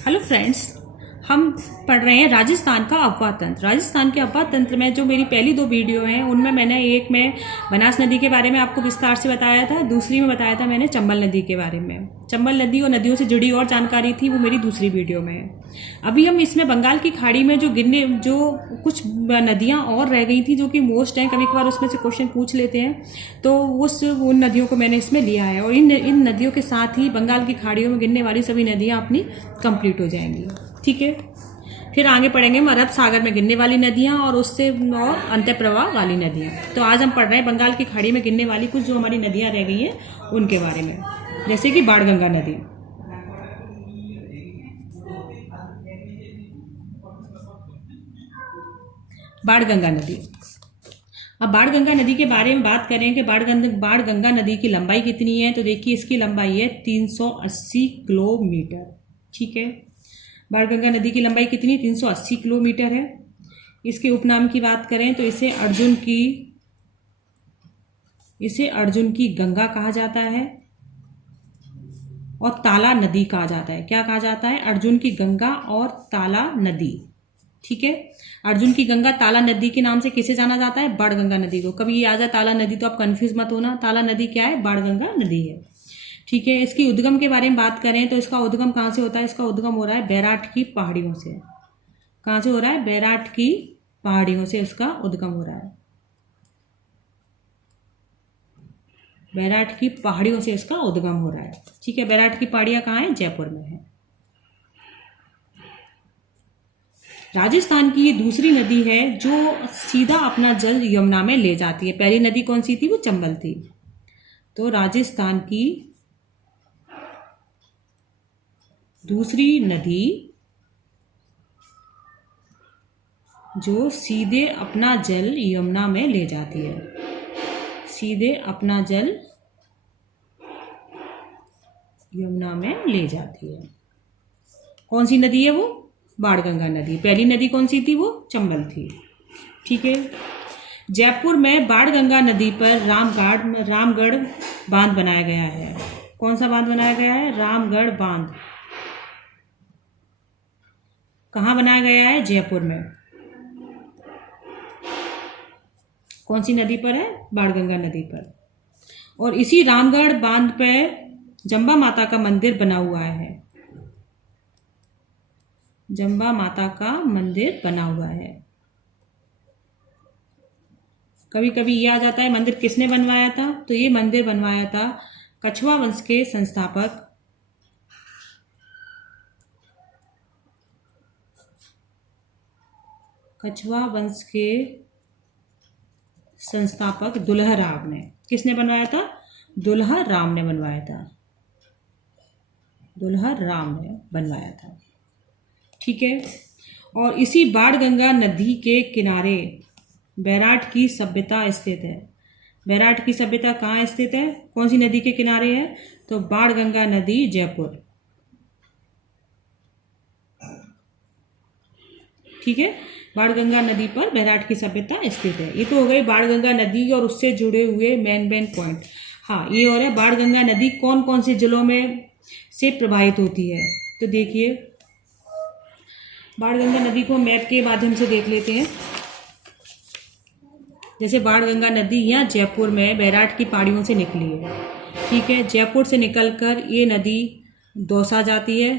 Hello friends, हम पढ़ रहे हैं राजस्थान का अफवाह तंत्र। राजस्थान के अफवाह तंत्र में जो मेरी पहली दो वीडियो हैं उनमें मैंने एक में बनास नदी के बारे में आपको विस्तार से बताया था, दूसरी में बताया था मैंने चंबल नदी के बारे में। चंबल नदी और नदियों से जुड़ी और जानकारी थी, वो मेरी दूसरी वीडियो में है। अभी हम इसमें बंगाल की खाड़ी में जो कुछ नदियाँ और रह गई थी जो कि मोस्ट हैं, कभी कभार उसमें से क्वेश्चन पूछ लेते हैं, तो उन नदियों को मैंने इसमें लिया है। और इन नदियों के साथ ही बंगाल की खाड़ियों में गिरने वाली सभी नदियाँ अपनी कंप्लीट हो जाएंगी। ठीक है, फिर आगे पढ़ेंगे हम अरब सागर में गिरने वाली नदियाँ और उससे और अंत्य प्रवाह वाली नदियाँ। तो आज हम पढ़ रहे हैं बंगाल की खाड़ी में गिरने वाली कुछ जो हमारी नदियाँ रह गई हैं उनके बारे में, जैसे कि बाणगंगा नदी। बाणगंगा नदी। अब बाणगंगा नदी के बारे में बात करें कि बाणगंगा नदी की लंबाई कितनी है, तो देखिए इसकी लंबाई है 380 किलोमीटर। ठीक है, बाणगंगा नदी की लंबाई कितनी, 380 किलोमीटर है। इसके उपनाम की बात करें तो इसे अर्जुन की गंगा कहा जाता है और ताला नदी कहा जाता है। क्या कहा जाता है? अर्जुन की गंगा और ताला नदी। ठीक है, अर्जुन की गंगा ताला नदी के नाम से किसे जाना जाता है? बाणगंगा नदी को। कभी ये आ जाए ताला नदी तो आप कंफ्यूज मत होना, ताला नदी क्या है? बाणगंगा नदी है। ठीक है, इसकी उद्गम के बारे में बात करें तो इसका उद्गम कहाँ से होता है? इसका उद्गम हो रहा है बैराठ की पहाड़ियों से। कहाँ से हो रहा है? बैराठ की पहाड़ियों से इसका उद्गम हो रहा है। बैराठ की पहाड़ियों से इसका उद्गम हो रहा है। ठीक है, बैराठ की पहाड़ियां कहाँ है? जयपुर में है। राजस्थान की दूसरी नदी है जो सीधा अपना जल यमुना में ले जाती है। पहली नदी कौन सी थी? वो चंबल थी। तो राजस्थान की दूसरी नदी जो सीधे अपना जल यमुना में ले जाती है, सीधे अपना जल यमुना में ले जाती है। कौन सी नदी है वो? बाणगंगा नदी। पहली नदी कौन सी थी? वो चंबल थी। ठीक है, जयपुर में बाणगंगा नदी पर रामगढ़ बांध बनाया गया है। कौन सा बांध बनाया गया है? रामगढ़ बांध। कहाँ बनाया गया है? जयपुर में। कौन सी नदी पर है? बाणगंगा नदी पर। और इसी रामगढ़ बांध पर जंबा माता का मंदिर बना हुआ है। जंबा माता का मंदिर बना हुआ है। कभी कभी ये आ जाता है मंदिर किसने बनवाया था, तो ये मंदिर बनवाया था कछवा वंश के संस्थापक दुल्हा राम ने। किसने बनवाया था? दुल्हा राम ने बनवाया था। दुल्हा राम ने बनवाया था। ठीक है, और इसी बाणगंगा नदी के किनारे बैराठ की सभ्यता स्थित है। बैराठ की सभ्यता कहाँ स्थित है? कौन सी नदी के किनारे है? तो बाणगंगा नदी, जयपुर। ठीक है, बाणगंगा नदी पर बैराठ की सभ्यता स्थित है। ये तो हो गई बाणगंगा नदी और उससे जुड़े हुए मेन पॉइंट। हाँ, ये और है बाणगंगा नदी कौन कौन से जिलों में से प्रभावित होती है। तो देखिए, बाणगंगा नदी को मैप के माध्यम से देख लेते हैं। जैसे बाणगंगा नदी यहाँ जयपुर में बैराठ की पहाड़ियों से निकली है। ठीक है, जयपुर से निकलकर ये नदी दौसा जाती है।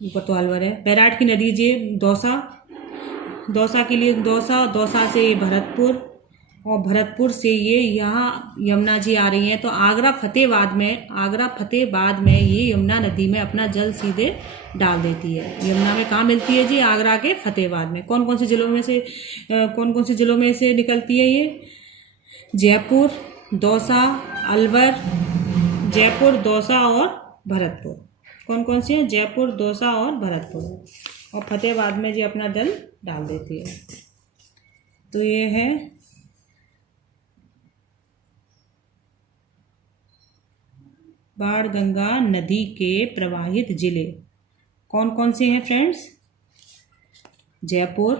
ऊपर तो अलवर है। बैराठ की नदी जी दौसा के लिए दौसा से ये भरतपुर, और भरतपुर से ये यहाँ यमुना जी आ रही है। तो आगरा फतेहाबाद में ये यमुना नदी में अपना जल सीधे डाल देती है। यमुना में कहाँ मिलती है जी? आगरा के फतेहाबाद में। कौन कौन से जिलों में से निकलती है ये? जयपुर, दौसा, अलवर, जयपुर, दौसा और भरतपुर। कौन कौन सी है? जयपुर, दौसा और भरतपुर। और फतेहाबाद में जी अपना जल डाल देती है। तो ये है बाणगंगा नदी के प्रवाहित जिले। कौन कौन से हैं फ्रेंड्स? जयपुर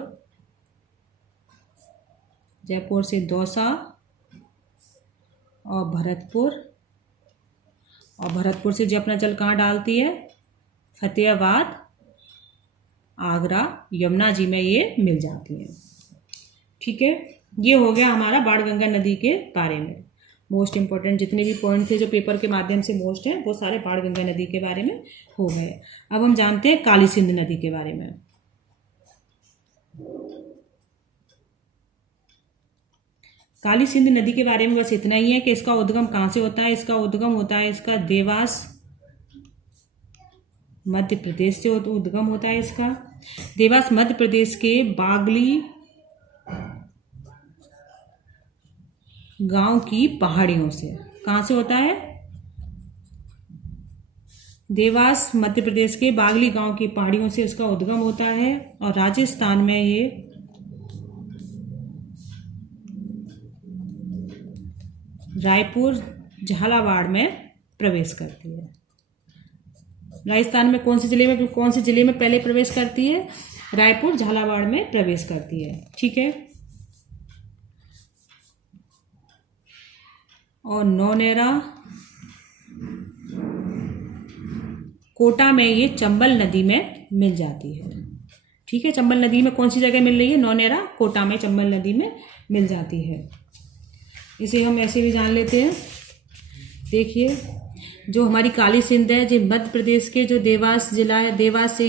से दौसा और भरतपुर और भरतपुर से जो अपना जल कहाँ डालती है, फतेहाबाद, आगरा, यमुना जी में ये मिल जाती है। ठीक है, ये हो गया हमारा बाणगंगा नदी के बारे में। मोस्ट इंपॉर्टेंट जितने भी पॉइंट थे जो पेपर के माध्यम से मोस्ट हैं वो सारे बाणगंगा नदी के बारे में हो गए। अब हम जानते हैं काली सिंध नदी के बारे में। काली सिंध नदी के बारे में बस इतना ही है कि इसका उद्गम कहाँ से होता है। इसका उद्गम होता है इसका देवास, मध्य प्रदेश से उद्गम होता है इसका। देवास मध्य प्रदेश के बागली गांव की पहाड़ियों से। कहाँ से होता है? देवास मध्य प्रदेश के बागली गांव की पहाड़ियों से इसका उद्गम होता है और राजस्थान में ये रायपुर, झालावाड़ में प्रवेश करती है। राजस्थान में कौन से जिले में पहले प्रवेश करती है? रायपुर, झालावाड़ में प्रवेश करती है। ठीक है, और नौनेरा, कोटा में ये चंबल नदी में मिल जाती है। ठीक है, चंबल नदी में कौन सी जगह मिल रही है? नौनेरा, कोटा में चंबल नदी में मिल जाती है। इसे हम ऐसे भी जान लेते हैं। देखिए, जो हमारी काली सिंध है, जो मध्य प्रदेश के जो देवास जिला है, देवास से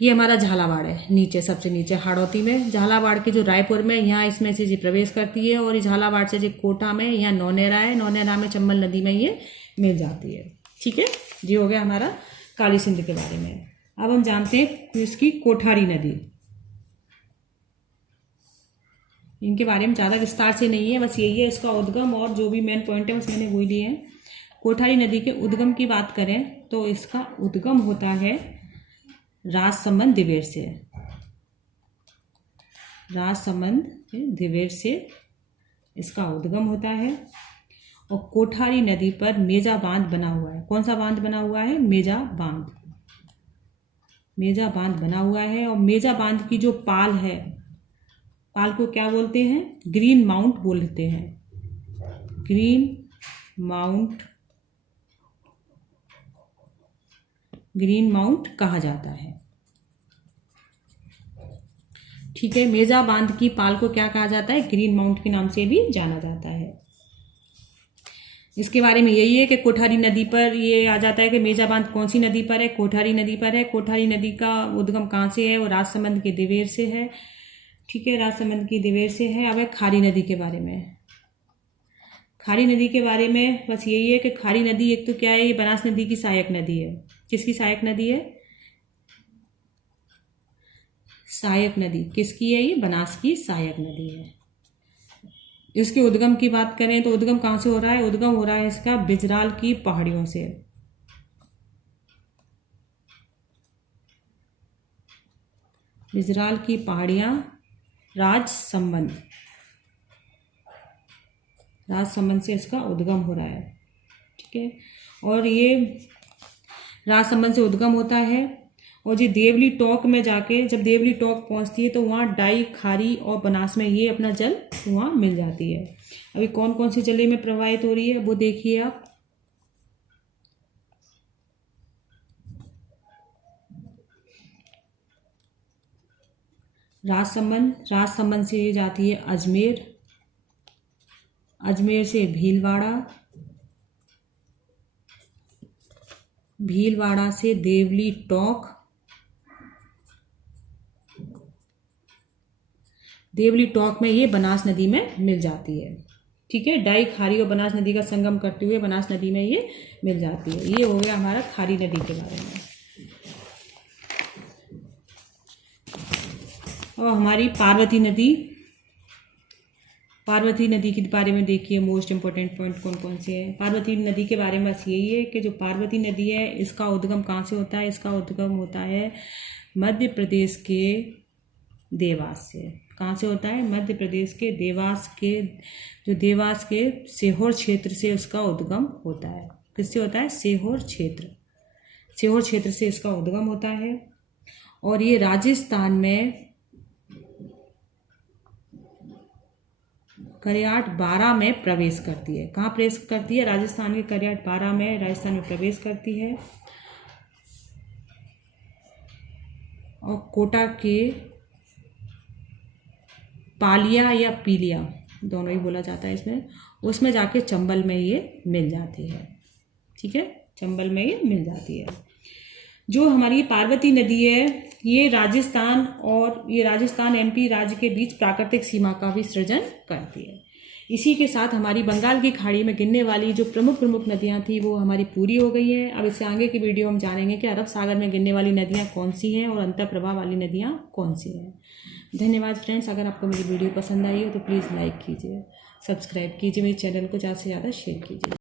ये हमारा झालावाड़ है, नीचे सबसे नीचे हाड़ौती में। झालावाड़ के जो रायपुर में, यहाँ इसमें से जी प्रवेश करती है और ये झालावाड़ से जो कोटा में, यहाँ नौनेरा है, नौनेरा में चंबल नदी में ये मिल जाती है। ठीक है, ये हो गया हमारा काली सिंध के बारे में। अब हम जानते हैं इसकी कोठारी नदी। इनके बारे में ज़्यादा विस्तार से नहीं है, बस यही है इसका उद्गम और जो भी मेन पॉइंट है बस मैंने वही लिए हैं। कोठारी नदी के उद्गम की बात करें तो इसका उद्गम होता है राजसमंद दिवेर से। राजसमंद दिवेर से इसका उद्गम होता है और कोठारी नदी पर मेजा बांध बना हुआ है। कौन सा बांध बना हुआ है? मेजा बांध। मेजा बांध बना हुआ है और मेजा बांध की जो पाल है, पाल को क्या बोलते हैं? ग्रीन माउंट बोलते हैं। ग्रीन माउंट कहा जाता है। ठीक है, मेजा बांध की पाल को क्या कहा जाता है? ग्रीन माउंट के नाम से भी जाना जाता है। इसके बारे में यही है कि कोठारी नदी पर ये आ जाता है कि मेजा बांध कौन सी नदी पर है? कोठारी नदी पर है। कोठारी नदी का उद्गम कहाँ से है? वो राजसमंद के दिवेर से है। ठीक है, राजसमंद की दिवेर से है। अब है खारी नदी के बारे में। खारी नदी के बारे में बस यही है कि खारी नदी एक तो क्या है, ये बनास नदी की सहायक नदी है। किसकी सहायक नदी है? सहायक नदी किसकी है? ये बनास की सहायक नदी है। इसके उद्गम की बात करें तो उद्गम कहाँ से हो रहा है? उद्गम हो रहा है इसका बिजराल की पहाड़ियों से। बिजराल की पहाड़ियां, राजसमंद से इसका उद्गम हो रहा है। ठीक है, और ये राजसमंद से उद्गम होता है और ये देवली टोक में जाके, जब देवली टोक पहुंचती है तो वहाँ डाई, खारी और बनास में ये अपना जल वहाँ मिल जाती है। अभी कौन कौन सी जिले में प्रवाहित हो रही है वो देखिए आप। राजसमंद से ये जाती है अजमेर, अजमेर से भीलवाड़ा, भीलवाड़ा से देवली टोक, देवली टोक में ये बनास नदी में मिल जाती है। ठीक है, डाई, खारी और बनास नदी का संगम करते हुए बनास नदी में ये मिल जाती है। ये हो गया हमारा खारी नदी के बारे में। और हमारी पार्वती नदी के बारे में देखिए, मोस्ट इंपोर्टेंट पॉइंट कौन कौन से हैं। पार्वती नदी के बारे में बस यही है कि जो पार्वती नदी है इसका उद्गम कहाँ से होता है? इसका उद्गम होता है मध्य प्रदेश के देवास से। कहाँ से होता है? मध्य प्रदेश के देवास के सीहोर क्षेत्र से उसका उद्गम होता है। किससे होता है? सीहोर क्षेत्र से इसका उद्गम होता है और ये राजस्थान में करयाट बारां में प्रवेश करती है। कहाँ प्रवेश करती है? राजस्थान के करयाट बारां में राजस्थान में प्रवेश करती है। और कोटा के पालिया या पीलिया दोनों ही बोला जाता है इसमें, उसमें जाके चंबल में ये मिल जाती है। ठीक है, चंबल में ये मिल जाती है। जो हमारी पार्वती नदी है ये राजस्थान एमपी राज्य के बीच प्राकृतिक सीमा का भी सृजन करती है। इसी के साथ हमारी बंगाल की खाड़ी में गिरने वाली जो प्रमुख नदियां थी वो हमारी पूरी हो गई हैं। अब इससे आगे की वीडियो हम जानेंगे कि अरब सागर में गिरने वाली नदियां कौन सी हैं और अंतःप्रवाह वाली नदियां कौन सी हैं। धन्यवाद फ्रेंड्स। अगर आपको मेरी वीडियो पसंद आई हो तो प्लीज़ लाइक कीजिए, सब्सक्राइब कीजिए, मेरे चैनल को ज़्यादा से ज़्यादा शेयर कीजिए।